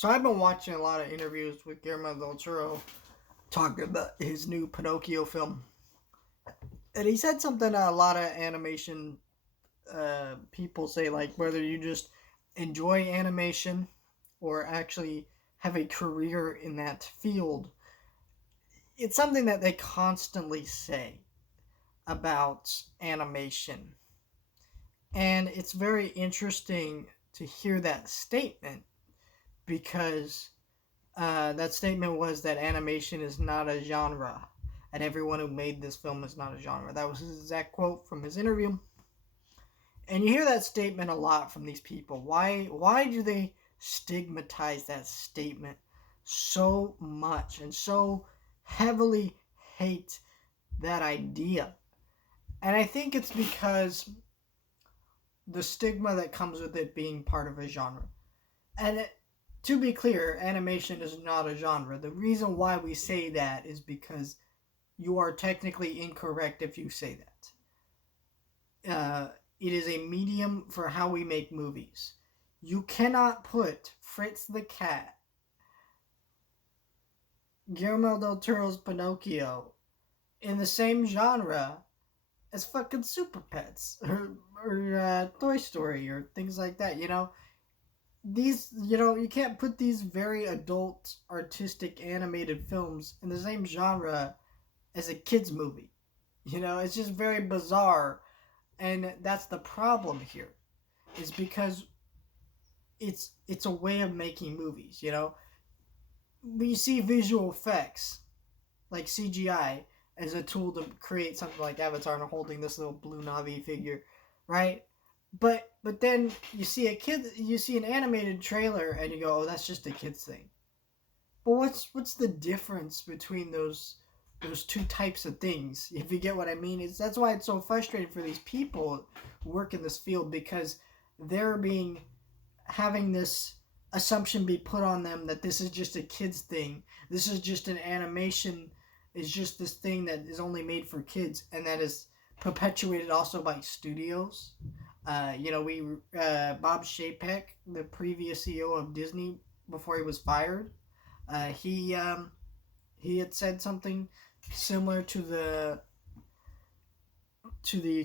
So I've been watching a lot of interviews with Guillermo del Toro talking about his new Pinocchio film, and he said something a lot of animation people say, like whether you just enjoy animation or actually have a career in that field. It's something that they constantly say about animation, and it's very interesting to hear that statement because that statement was that animation is not a genre, and everyone who made this film is not a genre. That was his exact quote from his interview. And you hear that statement a lot from these people. Why do they stigmatize that statement so much and so heavily hate that idea? And I think it's because the stigma that comes with it being part of a genre. And to be clear, animation is not a genre. The reason why we say that is because you are technically incorrect if you say that. It is a medium for how we make movies. You cannot put Fritz the Cat, Guillermo del Toro's Pinocchio, in the same genre as fucking Super Pets or Toy Story or things like that. You can't put these very adult, artistic, animated films in the same genre as a kids movie. It's just very bizarre, and that's the problem here. Is because it's a way of making movies. We see visual effects like CGI as a tool to create something like Avatar and holding this little blue Navi figure, right? But then you see an animated trailer and you go, oh, that's just a kid's thing. But what's the difference between those two types of things? If you get what I mean, that's why it's so frustrating for these people who work in this field, because they're being having this assumption be put on them that this is just a kid's thing. This is just an animation. Is just this thing that is only made for kids, and that is perpetuated also by studios. Bob Chapek, the previous CEO of Disney before he was fired, he had said something similar to the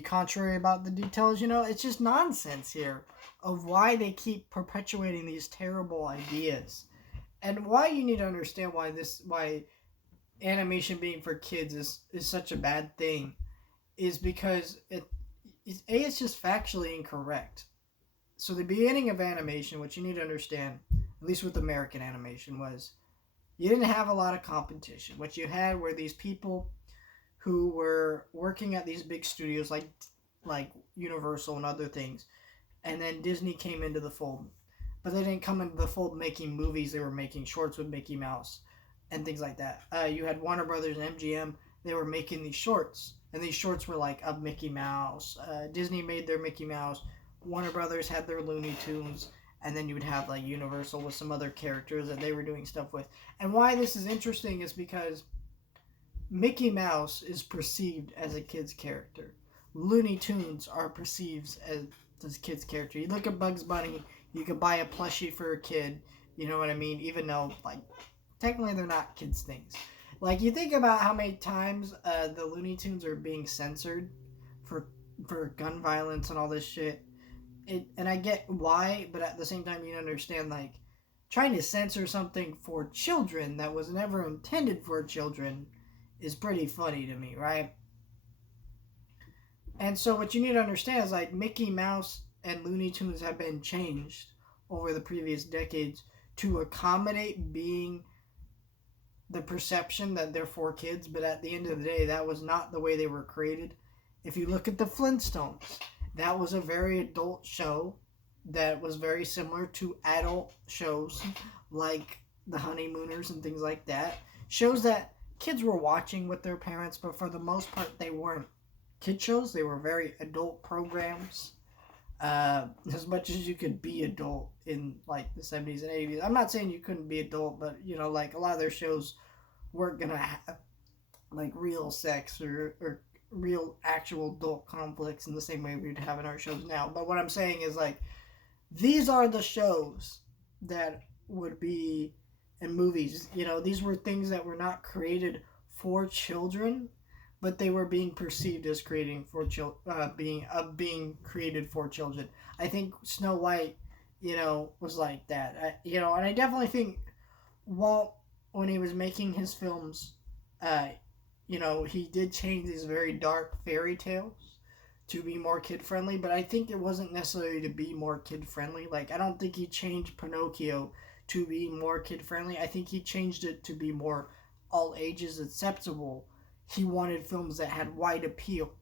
contrary about the details. It's just nonsense here of why they keep perpetuating these terrible ideas, and why you need to understand why animation being for kids is such a bad thing is because it's just factually incorrect. So the beginning of animation, what you need to understand, at least with American animation, was you didn't have a lot of competition. What you had were these people who were working at these big studios like Universal and other things, and then Disney came into the fold. But they didn't come into the fold making movies. They were making shorts with Mickey Mouse and things like that. You had Warner Brothers and MGM. They were making these shorts, and these shorts were like of Mickey Mouse. Disney made their Mickey Mouse. Warner Brothers had their Looney Tunes, and then you would have like Universal with some other characters that they were doing stuff with. And why this is interesting is because Mickey Mouse is perceived as a kid's character. Looney Tunes are perceived as kids' character. You look at Bugs Bunny, you could buy a plushie for a kid. You know what I mean? Even though like technically they're not kids' things. Like you think about how many times the Looney Tunes are being censored for gun violence and all this shit. And I get why, but at the same time you understand like trying to censor something for children that was never intended for children is pretty funny to me, right? And so what you need to understand is like Mickey Mouse and Looney Tunes have been changed over the previous decades to accommodate being the perception that they're for kids, but at the end of the day, that was not the way they were created. If you look at the Flintstones, that was a very adult show that was very similar to adult shows like The Honeymooners and things like that. Shows that kids were watching with their parents, but for the most part, they weren't kid shows. They were very adult programs. As much as you could be adult in like the 70s and 80s. I'm not saying you couldn't be adult, but like a lot of their shows weren't gonna have like real sex or real actual adult conflicts in the same way we'd have in our shows now. But what I'm saying is like these are the shows that would be in movies. You know, these were things that were not created for children, but they were being perceived as creating for being created for children. I think Snow White, was like that. And I definitely think Walt, when he was making his films, uh, he did change these very dark fairy tales to be more kid friendly, but I think it wasn't necessarily to be more kid friendly. Like, I don't think he changed Pinocchio to be more kid friendly. I think he changed it to be more all ages acceptable. He wanted films that had wide appeal,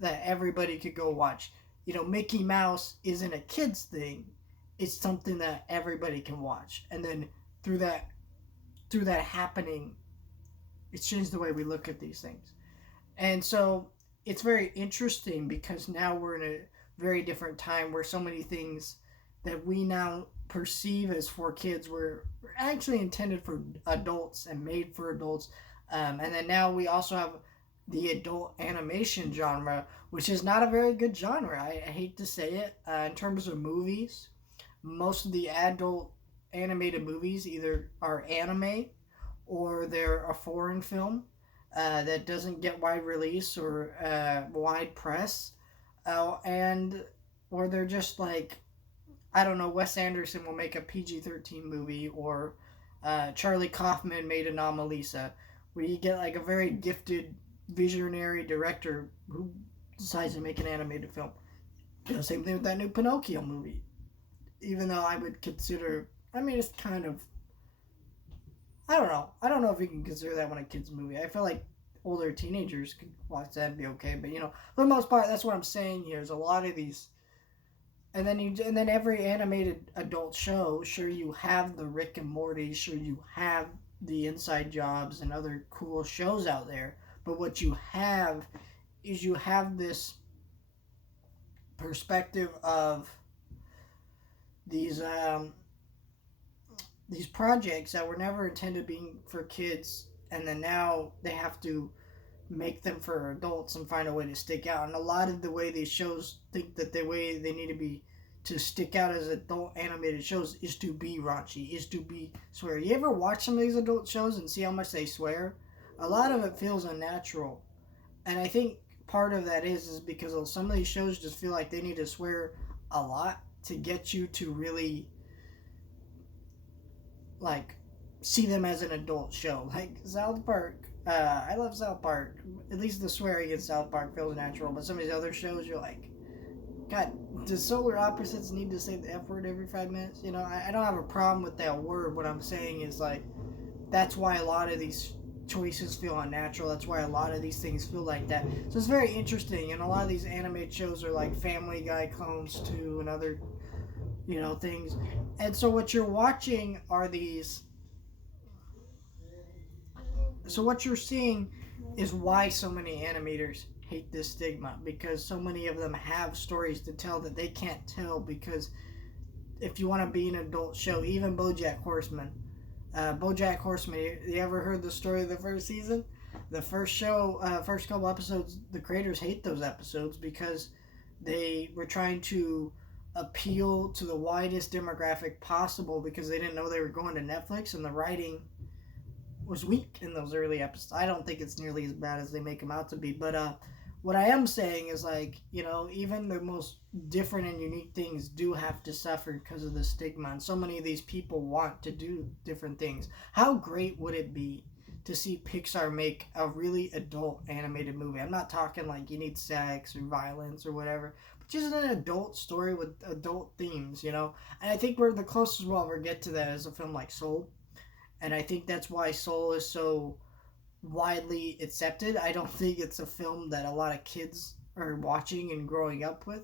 that everybody could go watch. Mickey Mouse isn't a kid's thing. It's something that everybody can watch. And then through that through that happening, it's changed the way we look at these things. And so it's very interesting because now we're in a very different time where so many things that we now perceive as for kids were actually intended for adults and made for adults. And then now we also have the adult animation genre, which is not a very good genre. I hate to say it. In terms of movies, most of the adult animated movies either are anime or they're a foreign film that doesn't get wide release or wide press, and or they're just like, I don't know. Wes Anderson will make a PG-13 movie, or Charlie Kaufman made Anomalisa, where you get like a very gifted visionary director who decides to make an animated film. Same thing with that new Pinocchio movie. Even though I would consider, I mean, it's kind of, I don't know. I don't know if we can consider that one a kids movie. I feel like older teenagers could watch that and be okay. But for the most part, that's what I'm saying here. Is a lot of these, and then every animated adult show. Sure, you have the Rick and Morty. Sure, you have the Inside Jobs and other cool shows out there. But what you have is you have this perspective of these um, these projects that were never intended being for kids, and then now they have to make them for adults and find a way to stick out. And a lot of the way these shows think that the way they need to be to stick out as adult animated shows is to be raunchy, is to be swear. You ever watch some of these adult shows and see how much they swear? A lot of it feels unnatural, and I think part of that is because some of these shows just feel like they need to swear a lot to get you to really like see them as an adult show. Like South Park. I love South Park. At least the swearing in South Park feels natural. But some of these other shows, you're like, God, does Solar Opposites need to say the F word every 5 minutes? I don't have a problem with that word. What I'm saying is like, that's why a lot of these choices feel unnatural. That's why a lot of these things feel like that. So it's very interesting. And a lot of these animated shows are like Family Guy clones too, and other things. And so what you're watching are these. So what you're seeing is why so many animators hate this stigma, because so many of them have stories to tell that they can't tell. Because if you want to be an adult show, even BoJack Horseman, you ever heard the story of the first season? The first show, first couple episodes, the creators hate those episodes because they were trying to appeal to the widest demographic possible, because they didn't know they were going to Netflix, and the writing was weak in those early episodes. I don't think it's nearly as bad as they make them out to be, but what I am saying is like, even the most different and unique things do have to suffer because of the stigma, and so many of these people want to do different things. How great would it be to see Pixar make a really adult animated movie? I'm not talking like you need sex or violence or whatever, but just an adult story with adult themes, And I think we're the closest we'll ever get to that is a film like Soul. And I think that's why Soul is so widely accepted. I don't think it's a film that a lot of kids are watching and growing up with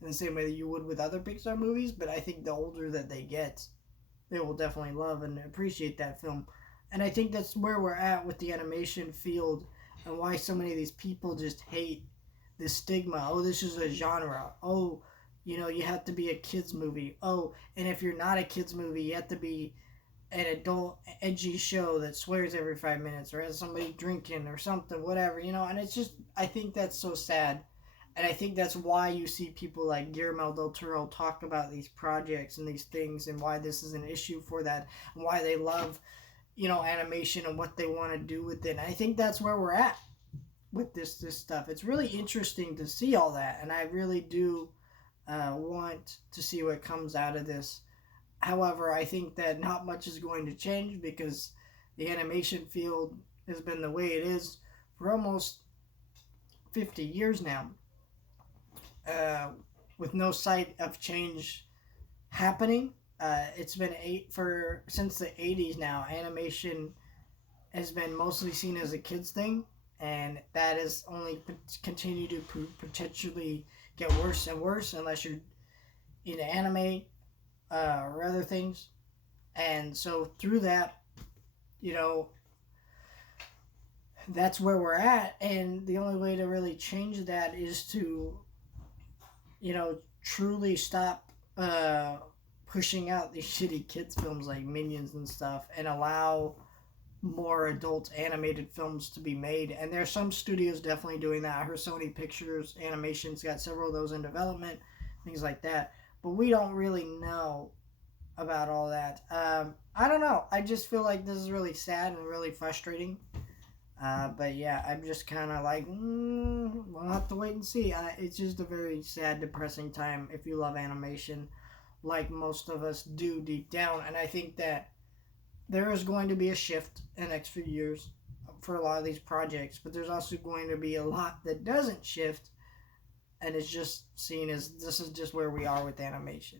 in the same way that you would with other Pixar movies, but I think the older that they get, they will definitely love and appreciate that film. And I think that's where we're at with the animation field, and why so many of these people just hate this stigma. Oh, this is a genre. Oh, you have to be a kids movie. Oh, and if you're not a kids movie, you have to be an adult edgy show that swears every 5 minutes or has somebody drinking or something, whatever, And it's just, I think that's so sad. And I think that's why you see people like Guillermo del Toro talk about these projects and these things, and why this is an issue for that, and why they love, animation and what they want to do with it. And I think that's where we're at with this stuff. It's really interesting to see all that, and I really do want to see what comes out of this. However, I think that not much is going to change because the animation field has been the way it is for almost 50 years now, uh, with no sight of change happening. It's been since the 80s now. Animation has been mostly seen as a kids thing, and that is only continue to potentially get worse and worse unless you're into anime or other things. And so through that, you know, that's where we're at, and the only way to really change that is to, truly stop pushing out these shitty kids films like Minions and stuff, and allow more adult animated films to be made. And there's some studios definitely doing that. I heard Sony Pictures Animation's got several of those in development, things like that. But we don't really know about all that. I don't know. I just feel like this is really sad and really frustrating. But yeah, I'm just kind of like, we'll have to wait and see. It's just a very sad, depressing time if you love animation, like most of us do deep down. And I think that there is going to be a shift in the next few years for a lot of these projects, but there's also going to be a lot that doesn't shift, and it's just seen as this is just where we are with animation.